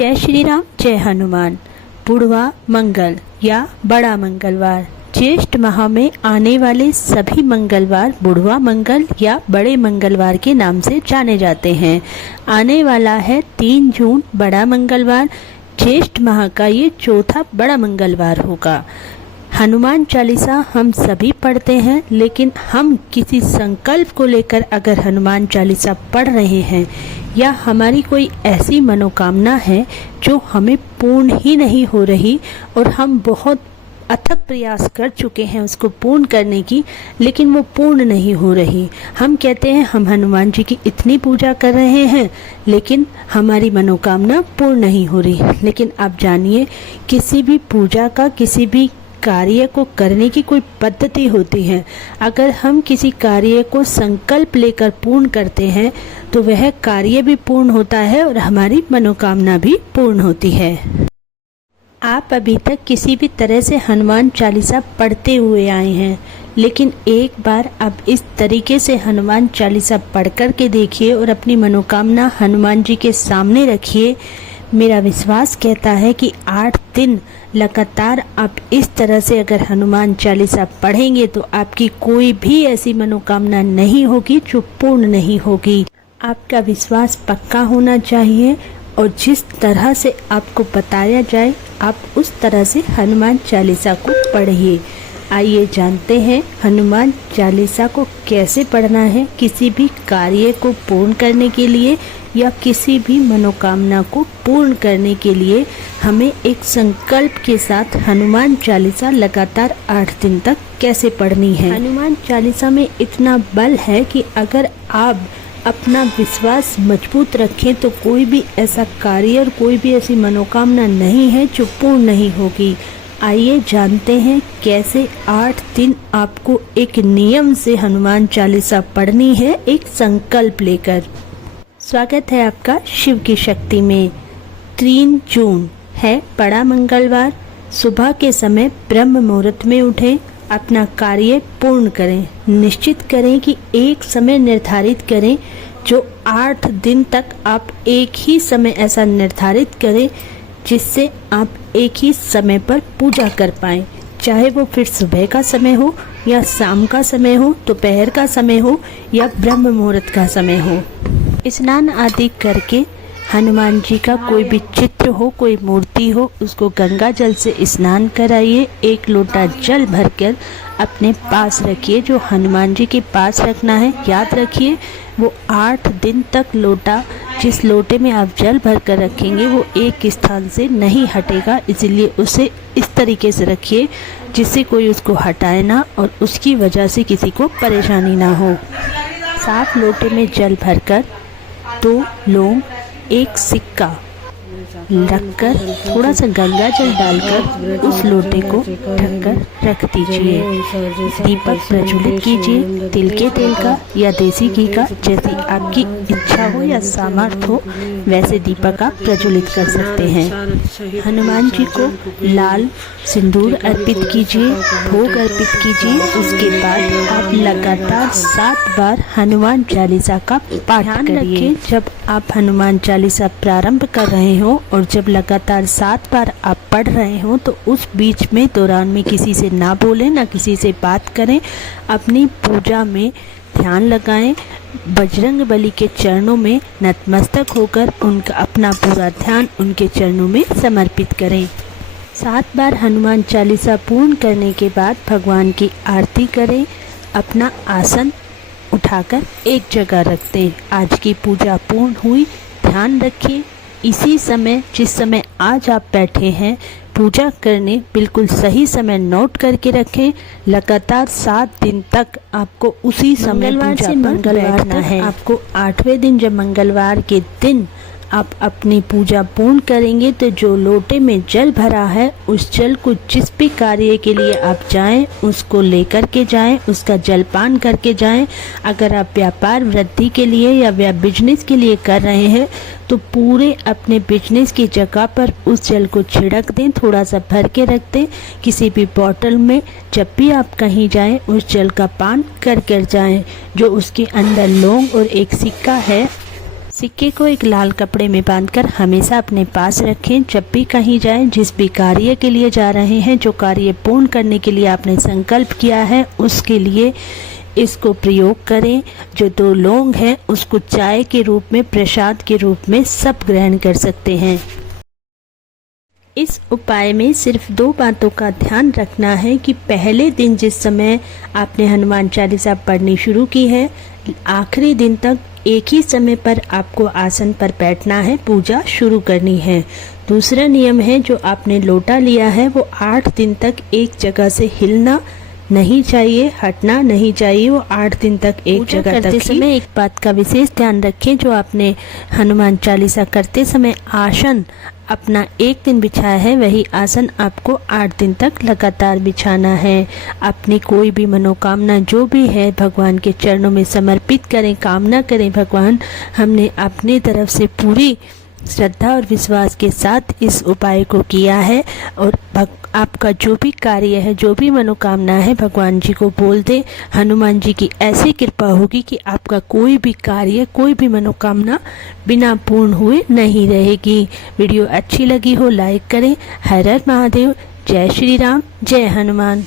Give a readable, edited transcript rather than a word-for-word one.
जय श्री राम, जय हनुमान। बुढ़वा मंगल या बड़ा मंगलवार ज्येष्ठ माह में आने वाले सभी मंगलवार बुढ़वा मंगल या बड़े मंगलवार के नाम से जाने जाते हैं। आने वाला है 3 जून बड़ा मंगलवार, ज्येष्ठ माह का ये चौथा बड़ा मंगलवार होगा। हनुमान चालीसा हम सभी पढ़ते हैं, लेकिन हम किसी संकल्प को लेकर अगर हनुमान चालीसा पढ़ रहे हैं या हमारी कोई ऐसी मनोकामना है जो हमें पूर्ण ही नहीं हो रही और हम बहुत अथक प्रयास कर चुके हैं उसको पूर्ण करने की, लेकिन वो पूर्ण नहीं हो रही। हम कहते हैं हम हनुमान जी की इतनी पूजा कर रहे हैं, लेकिन हमारी मनोकामना पूर्ण नहीं हो रही। लेकिन आप जानिए, किसी भी पूजा का, किसी भी कार्य को करने की कोई पद्धति होती है। अगर हम किसी कार्य को संकल्प लेकर पूर्ण करते हैं तो वह कार्य भी पूर्ण होता है और हमारी मनोकामना भी पूर्ण होती है। आप अभी तक किसी भी तरह से हनुमान चालीसा पढ़ते हुए आए हैं, लेकिन एक बार आप इस तरीके से हनुमान चालीसा पढ़ कर के देखिए और अपनी मनोकामना हनुमान जी के सामने रखिए। मेरा विश्वास कहता है कि 8 दिन लगातार आप इस तरह से अगर हनुमान चालीसा पढ़ेंगे तो आपकी कोई भी ऐसी मनोकामना नहीं होगी जो पूर्ण नहीं होगी। आपका विश्वास पक्का होना चाहिए और जिस तरह से आपको बताया जाए आप उस तरह से हनुमान चालीसा को पढ़िए। आइए जानते हैं हनुमान चालीसा को कैसे पढ़ना है। किसी भी कार्य को पूर्ण करने के लिए या किसी भी मनोकामना को पूर्ण करने के लिए हमें एक संकल्प के साथ हनुमान चालीसा लगातार 8 दिन तक कैसे पढ़नी है। हनुमान चालीसा में इतना बल है कि अगर आप अपना विश्वास मजबूत रखें तो कोई भी ऐसा कार्य और कोई भी ऐसी मनोकामना नहीं है जो पूर्ण नहीं होगी। आइए जानते हैं कैसे 8 दिन आपको एक नियम से हनुमान चालीसा पढ़नी है, एक संकल्प लेकर। स्वागत है आपका शिव की शक्ति में। 3 जून है बड़ा मंगलवार। सुबह के समय ब्रह्म मुहूर्त में उठें, अपना कार्य पूर्ण करें। निश्चित करें कि एक समय निर्धारित करें जो 8 दिन तक आप एक ही समय ऐसा निर्धारित करें जिससे आप एक ही समय पर पूजा कर पाएं। चाहे वो फिर सुबह का समय हो या शाम का समय हो, दोपहर का समय हो या ब्रह्म मुहूर्त का समय हो। स्नान आदि करके हनुमान जी का कोई भी चित्र हो, कोई मूर्ति हो, उसको गंगा जल से स्नान कराइए। 1 लोटा जल भरकर अपने पास रखिए, जो हनुमान जी के पास रखना है। याद रखिए वो 8 दिन तक लोटा, जिस लोटे में आप जल भरकर रखेंगे वो एक स्थान से नहीं हटेगा, इसलिए उसे इस तरीके से रखिए जिससे कोई उसको हटाए ना और उसकी वजह से किसी को परेशानी ना हो। 7 लोटे में जल भरकर 2 लौंग, 1 सिक्का रखकर थोड़ा सा गंगा जल डालकर उस लोटे को ढककर रख दीजिए। दीपक प्रज्वलित कीजिए, तिल के तेल का या देसी घी का, जैसी आपकी इच्छा हो या सामर्थ्य हो वैसे दीपक आप प्रज्वलित कर सकते हैं। हनुमान जी को लाल सिंदूर अर्पित कीजिए, भोग अर्पित कीजिए। उसके बाद आप लगातार 7 बार हनुमान चालीसा का पाठ करिए। जब आप हनुमान चालीसा प्रारंभ कर रहे हो और जब लगातार 7 बार आप पढ़ रहे हो तो उस बीच में दौरान में किसी से ना बोलें, ना किसी से बात करें। अपनी पूजा में ध्यान लगाएं, बजरंग बली के चरणों में नतमस्तक होकर उनका अपना पूरा ध्यान उनके चरणों में समर्पित करें। 7 बार हनुमान चालीसा पूर्ण करने के बाद भगवान की आरती करें। अपना आसन उठाकर एक जगह रख दें। आज की पूजा पूर्ण हुई। ध्यान रखिए इसी समय, जिस समय आज आप बैठे हैं पूजा करने, बिल्कुल सही समय नोट करके रखें। लगातार 7 दिन तक आपको उसी समय पूजा पर बैठना है। आपको 8वें दिन, जब मंगलवार के दिन आप अपनी पूजा पूर्ण करेंगे तो जो लोटे में जल भरा है उस जल को जिस भी कार्य के लिए आप जाएं उसको लेकर के जाएं, उसका जलपान करके जाएं। अगर आप व्यापार वृद्धि के लिए या बिजनेस के लिए कर रहे हैं तो पूरे अपने बिजनेस की जगह पर उस जल को छिड़क दें, थोड़ा सा भर के रख दें किसी भी बॉटल में। जब भी आप कहीं जाएं उस जल का पान कर कर जाएं। जो उसके अंदर लौंग और 1 सिक्का है सिक्के को एक लाल कपड़े में बांधकर हमेशा अपने पास रखें। जब भी कहीं जाएं, जिस भी कार्य के लिए जा रहे हैं, जो कार्य पूर्ण करने के लिए आपने संकल्प किया है, उसके लिए इसको प्रयोग करें। जो 2 लौंग हैं उसको चाय के रूप में, प्रसाद के रूप में सब ग्रहण कर सकते हैं। इस उपाय में सिर्फ 2 बातों का ध्यान रखना है कि पहले दिन जिस समय आपने हनुमान चालीसा पढ़नी शुरू की है, आखिरी दिन तक एक ही समय पर आपको आसन पर बैठना है, पूजा शुरू करनी है। दूसरा नियम है, जो आपने लोटा लिया है वो 8 दिन तक एक जगह से हिलना नहीं चाहिए, हटना नहीं चाहिए। वो 8 दिन तक एक जगह करते समय एक बात का विशेष ध्यान रखें, जो आपने हनुमान चालीसा करते समय आसन अपना एक दिन बिछाया है, वही आसन आपको 8 दिन तक लगातार बिछाना है। अपनी कोई भी मनोकामना जो भी है भगवान के चरणों में समर्पित करें, कामना करें। भगवान, हमने अपनी तरफ से पूरी श्रद्धा और विश्वास के साथ इस उपाय को किया है, और आपका जो भी कार्य है, जो भी मनोकामना है, भगवान जी को बोल दे। हनुमान जी की ऐसी कृपा होगी कि आपका कोई भी कार्य, कोई भी मनोकामना बिना पूर्ण हुए नहीं रहेगी। वीडियो अच्छी लगी हो लाइक करें। हर हर महादेव। जय श्री राम, जय हनुमान।